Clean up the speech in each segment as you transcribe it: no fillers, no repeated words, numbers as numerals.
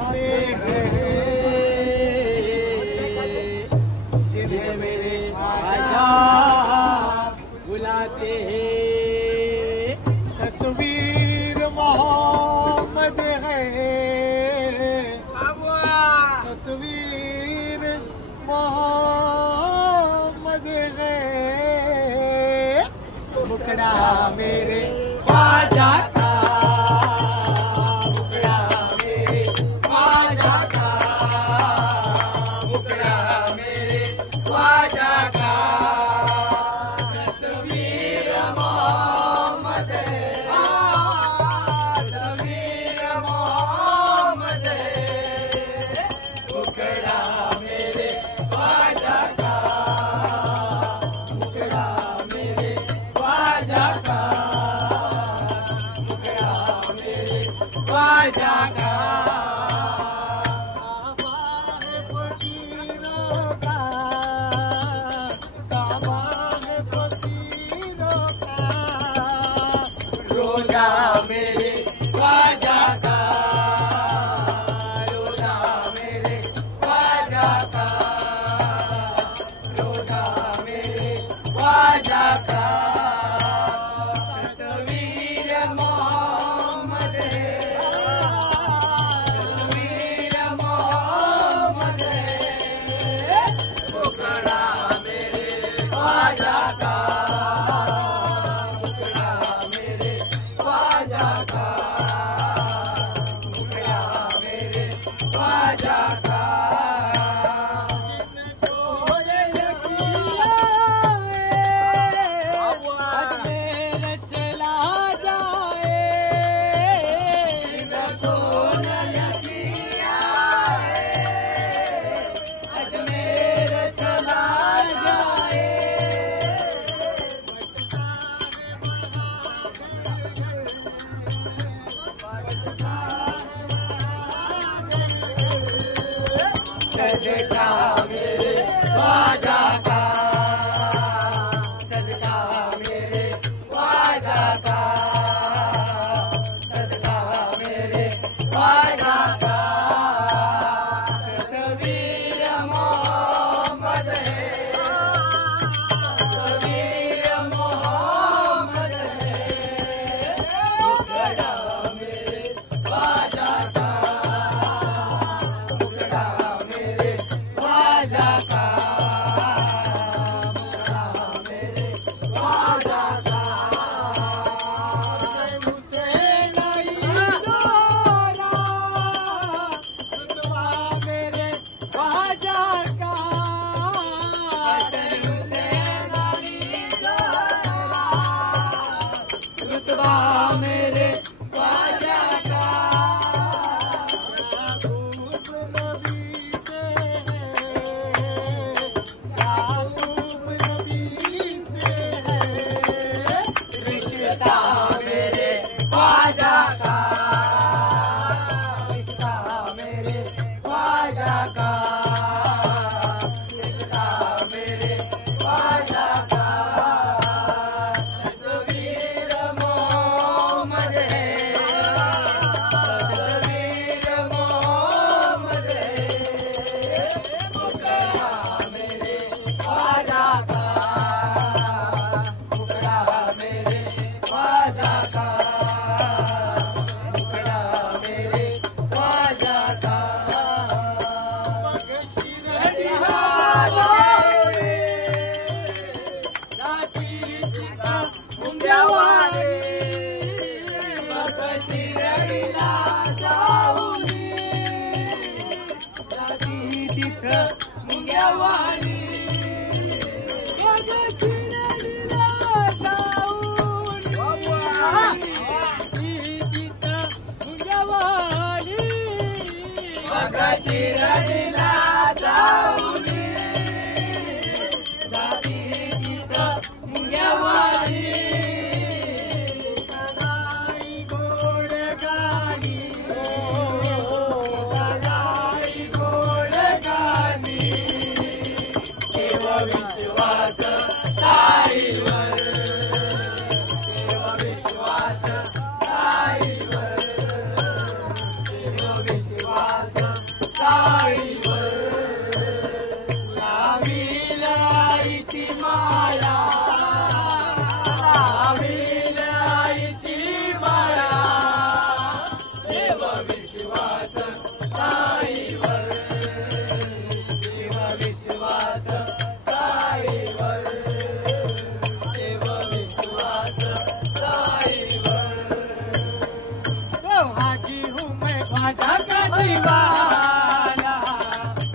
आते हैं जिन्हें मेरे आजा बुलाते हैं। तस्वीर मोहम्मद है, तस्वीर मोहम्मद है, मुखड़ा मेरे ख्वाजा का, मुखड़ा मेरे ख्वाजा का, मुखड़ा मेरे ख्वाजा का। तस्वीर मोहम्मद है, तस्वीर मोहम्मद है, मुखड़ा मेरे ख्वाजा का, मुखड़ा मेरे ख्वाजा का, मुखड़ा मेरे ख्वाजा का। रोजा मेरे ख्वाजा का, रोजा मेरे ख्वाजा का, रोजा मेरे ख्वाजा का। तस्वीर मोहम्मद है, तस्वीर मोहम्मद है, मुखड़ा मेरे ख्वाजा का, मुखड़ा मेरे ख्वाजा का, मुखड़ा मेरे ख्वाजा का। अजमेर चला जाए, जिनको न यकीन आए, अजमेर चला जाए। सदका मेरे ख्वाजा का, सदका मेरे ख्वाजा का, सदका मेरे ख्वाजा का। तस्वीर मोहम्मद है, तस्वीर मोहम्मद है, मुखड़ा मेरे ख्वाजा का, मुखड़ा मेरे ख्वाजा का, मुखड़ा मेरे ख्वाजा का। मुझसे नहीं जोड़ा, रुतबा मेरे ख्वाजा का, मुझसे नहीं जोड़ा, रुतबा मेरे ख्वाजा का। याकूब नबी से है, याकूब नबी से है, रिश्ता मेरे ख्वाजा का, रिश्ता मेरे ख्वाजा का, रिश्ता मेरे ख्वाजा का। तस्वीर मोहम्मद है, तस्वीर मोहम्मद है, मुखड़ा मेरे ख्वाजा का, मुखड़ा मेरे ख्वाजा का, मुखड़ा मेरे ख्वाजा का। विश्वास साईवर लावील आईची माया लावील आईची माया देव विश्वास साईवर देव विश्वास साईवर देव विश्वास साईवर हाजी हूँ मैं ख्वाजा का दीवाना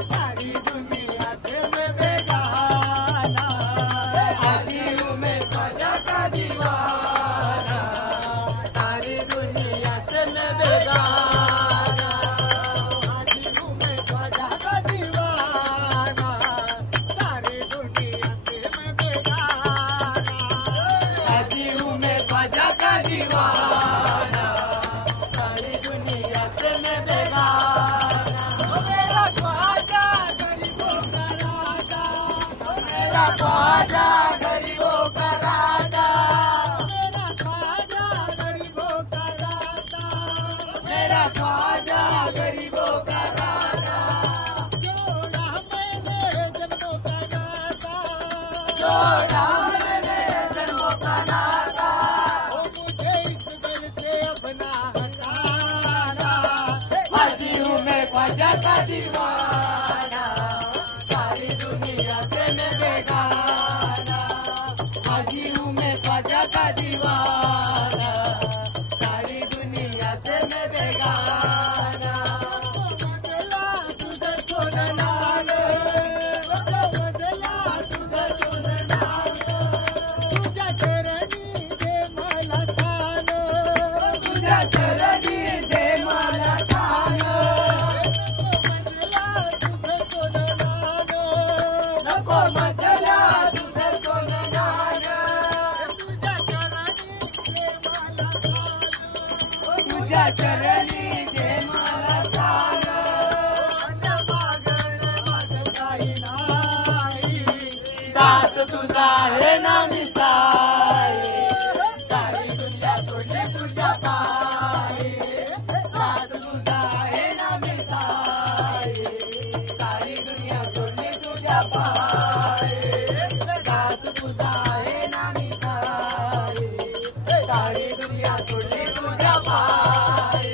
सारी दुनिया से मैं बेगाना हाजी हूँ मैं ख्वाजा का दीवाना सारी दुनिया से मैं बेगाना हाजी हूँ मैं ख्वाजा का दीवाना सारी दुनिया से मैं बेगाना हाजी हूँ मैं ख्वाजा का दीवाना ख्वाजा गरीबों का राजा मेरा ख्वाजा गरीबों का राजा मेरा ख्वाजा गरीबों का राजा जोड़ा मैंने जन्मों का नाता जोड़ा मैंने जन्मों का नाता मुझे इस दिल से अपना हटाना हाजी हूँ मैं ख्वाजा का दीवाना सारी दुनिया से मैं बेगाना हाजी हूँ मैं ख्वाजा का दीवाना सारी दुनिया से मैं बेगाना बदला तुझे छोड़ना बदला तुझे छोड़ना तुझ्या चरणी दे मला स्थान तुझ्या चरणी दे मला स्थान नको मजला तुझे सोडणार तुझ्या चरणी दे मला स्थान माझं काही नाही दास तुझा आहे ना मी साई सारी दुनिया सोडली तुझ्या पायी दास तुझा आहे ना मी साई सारी दुनिया सोडली तुझ्या पायी दास तुझा आहे ना मी साई सारी दुनिया सोडली तुझ्या पायी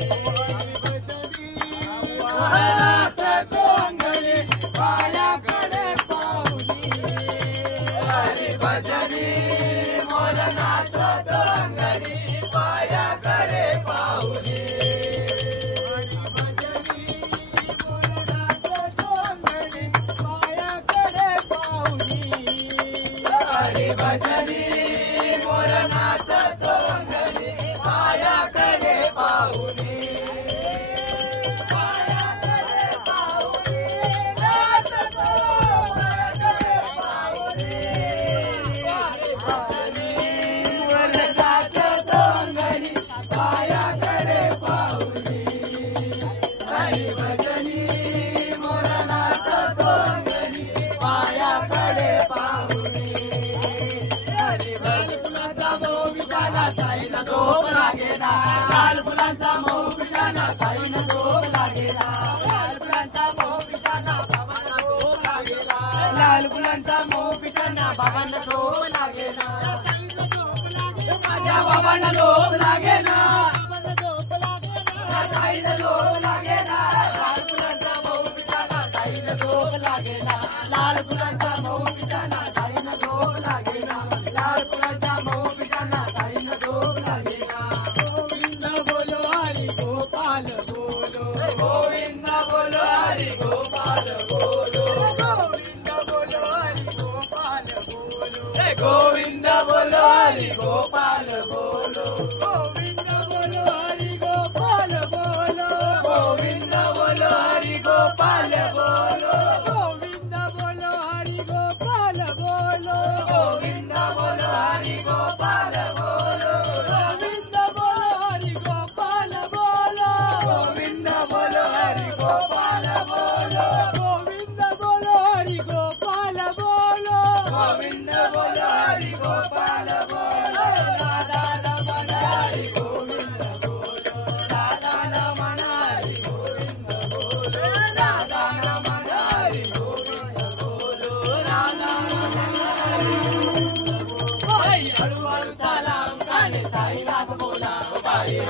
पायाकडे पाहुनी हरी भजनी मोलनाथ डोंगरी पायाकडे पाहुनी हरी भजनी मोलनाथ डोंगरी पायाकडे पाहुनी हरी भजनी मोलनाथ डोंगरी पायाकडे पाहुनी लाल फुलांचा मोह पिटाना साईन झोप लागेला लाल फुलांचा मोह पिटाना बाबांना झोप लागेला लाल फुलांचा मोह पिटाना बाबांना झोप लागेला माझ्या बाबांना झोप लागेना साईन झोप लागेना लाल फुलांचा मोह पिटाना साईन झोप लागेला लाल फुलांचा मोह पिटाना साईन झोप लागेला लाल फुलांचा मोह पिटाना साईन झोप लागेला गोविंद बोलो हरि गोपाल बोलो गोविंद बोलो हरि गोपाल बोलो गोविंद बोलो हरि गोपाल बोलो गोविंद बोलो हरि गोपाल बोलो गोविंद बोलो हरि गोपाल बोलो गोविंद बोलो हरि गोपाल बोलो गोविंद बोलो हरि गोपाल बोलो गोविंद बोलो हरि गोपाल बोलो गोविंद बोलो हरि गोपाल बोलो गोविंद बोलो हरि गोपाल बोलो गोविंद बोलो हरि गोपाल बोलो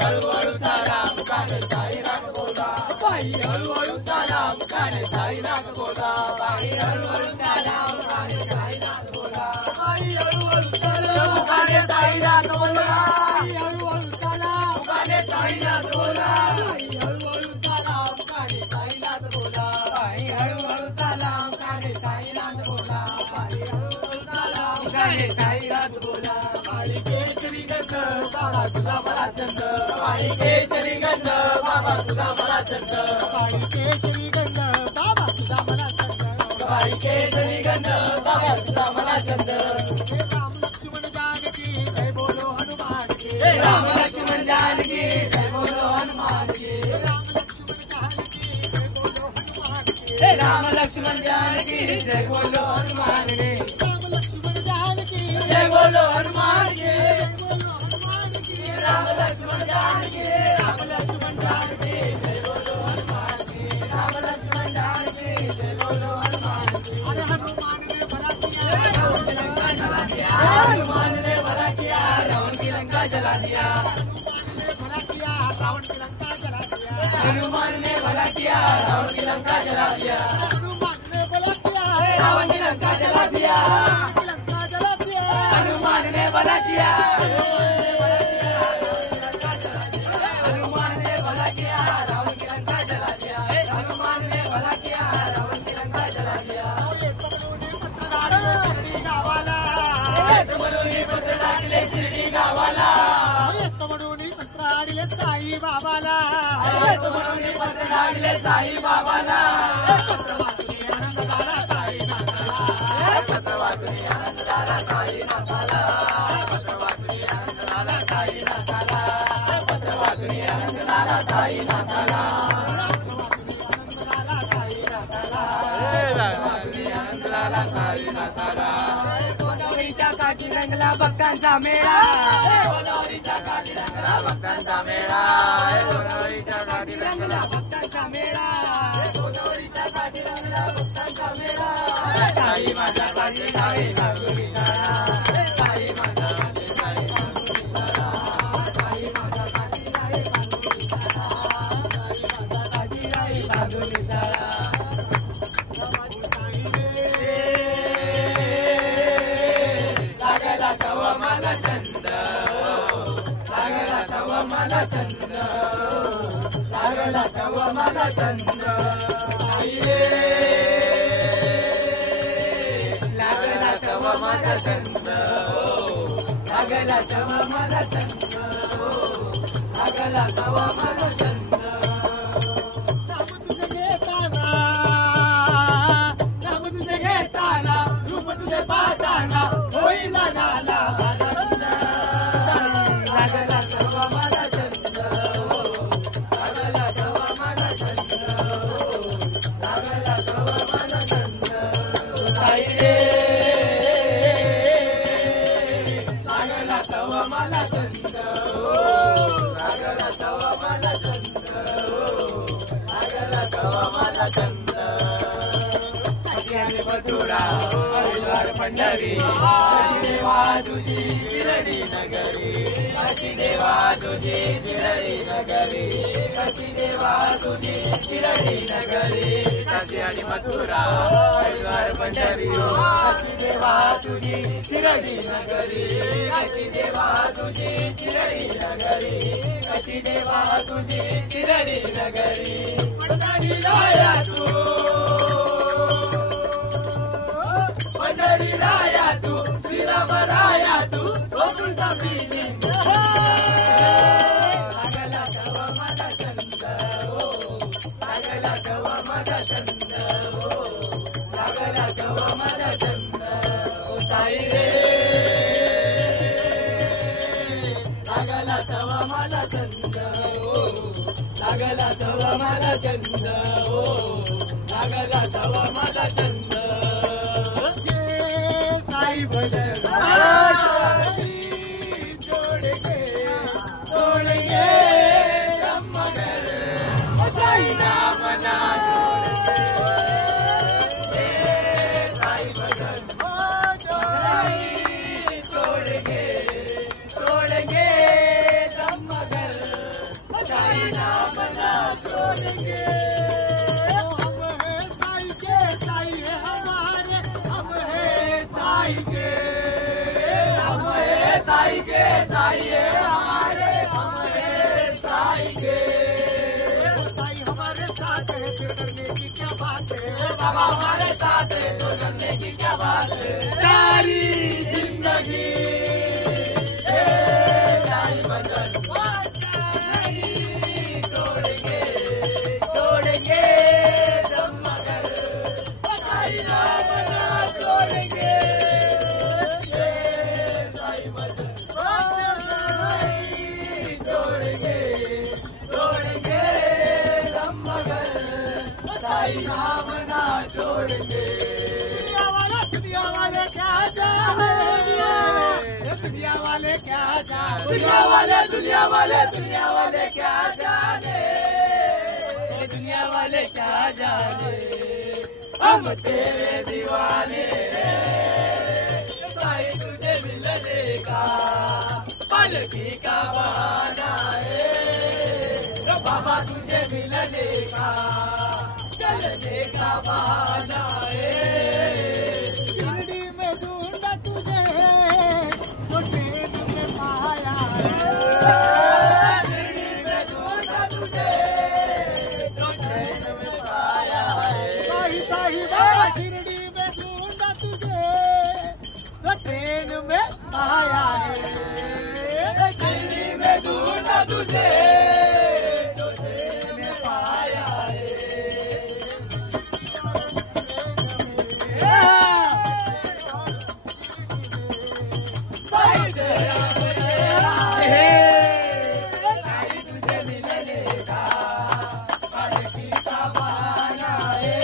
हळूहळू चाला मुकाने साईनाथ बोला बाई हळूहळू चाला मुकाने साईनाथ बोला बाई हळूहळू चाला मुकाने साईनाथ बोला बाई हळूहळू चाला मुकाने साईनाथ बोला बाई हळूहळू चाला मुकाने साईनाथ बोला बाई हळूहळू चाला मुकाने साईनाथ बोला बाई हळूहळू चाला मुकाने साईनाथ बोला बाई हळूहळू चाला मुकाने साईनाथ बोला बाई केसरी गंध बाबा तुझा मला चंद बाई केसरी गंध बाबा तुझा मला चंद बाई केसरी गंध बाबा तुझा मला चंद बाई केसरी गंध बाबा तुझा मला चंद हे राम लक्ष्मण जानकी जय बोलो हनुमान की हे राम लक्ष्मण जानकी जय बोलो हनुमान की जय बोलो हनुमान की राम लक्ष्मण जानकी राम लक्ष्मण जानकी जय बोलो हनुमान की राम लक्ष्मण जानकी जय बोलो हनुमान की अरे हनुमान ने भला किया रावण की लंका जला दिया हनुमान ने भला किया रावण की लंका जला दिया रावण की लंका जला दिया हनुमान ने भला किया हनुमान ने भला किया रावण की लंका जला दिया हनुमान ने भला किया रावण की लंका जला दिया म्हणून पत्र टाकले शिर्डी गावाला म्हणून पत्र टाकले साई बाबाला म्हणून पत्र टाकले साई बाबाला पत्र वाचून आनंद झाला साई नाथाला पत्र वाचून आनंद झाला साई नाथाला पत्र वाचून आनंद झाला साई नाथाला पत्र वाचून आनंद झाला साई नाथाला आनंद झाला साई नाथाला काठी रंगला भक्तांचा मेळा गोदावरीच्या काठी रंगला भक्तांचा मेळा गोदावरीच्या काठी रंगला भक्तांचा मेळा गोदावरीच्या काठी रंगला भक्तांचा मेळा साई माझ्या काठी साई नागुरी साई माझ्या काठी साई नागुरी साई माझ्या काठी साई नागुरी साई माझ्या काठी साई नागुरी लागला तवा मला चंद लागला तवा मला चंद लागला तवा मला चंद आई रे लागला तवा माझा चंद लागला तवा मला चंद लागला तवा मला चंद नाम तुझे घेताना रूप तुझे पाहताना होईल नाला लागला तवा मला चंद लागला तवा मला चंद लागला तवा मला चंद साई रे लागला तवा मला चंद लागला तवा मला चंद लागला तवा मला चंद मथुरा हरिद्वार पंढरी देवा तुझी शिर्डी नगरी कशी देवा तुझी शिर्डी नगरी कशी देवा तुझी शिर्डी नगरी काशी आणि मथुरा हरिद्वार पंढरी कशी देवा तुझी शिर्डी नगरी कशी देवा तुझी शिर्डी नगरी कशी देवा तुझी शिर्डी नगरी पंढरी राया तू पंढरी राया तू श्रीराम राया तू गोकुळचा बिलिंग लागला तवा माझा चंद लागला तवा माझा चंद लागला तवा माझा चंद साई रे लागला तवा माझा चंद लागला तवा माझा चंद लागला तवा माझा चंद साई भजन जोड़ के चमगर साई नाम ना साई भजन जोड़ के चमगर बाबा हमारे साथ तो लड़ने की क्या बात है सारी जिंदगी दुनिया वाले क्या जाने दुनिया वाले क्या जाने हम तेरे दीवाने भाई तुझे मिलने का पलकी का बहाना है तो बाबा तुझे मिलने का चलने का बहाना है शिरडी में ढूंढा तुझे तो ट्रेन में पाया शिरडी में ढूंढा तुझे तो ट्रेन में आया है शिरडी में ढूंढा तुझे तो ट्रेन में पाया है तुझे मिलने का पलकी का बहाना है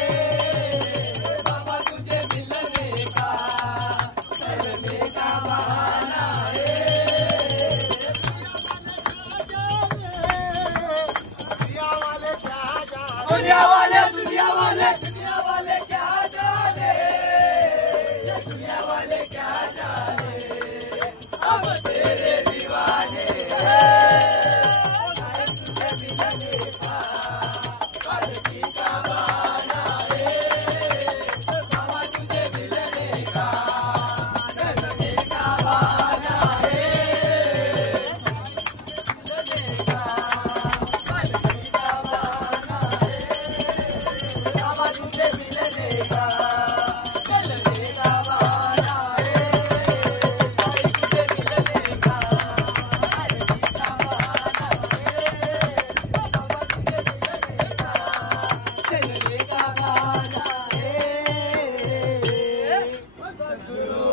दुनिया वाले क्या जाने दुनिया वाले क्या जाने अब तेरे दीवाने तुझे मिलने का पलकी का बहाना है बाबा तुझे मिलने का चलने का बहाना है मिलने का पलकी का बहाना बाबा तुझे मिलने का चलने का बहाना है तुझे मिलने का पलकी का बहाना है बाबा तुझे मिलने का चलने का बहाना है सद्गुरु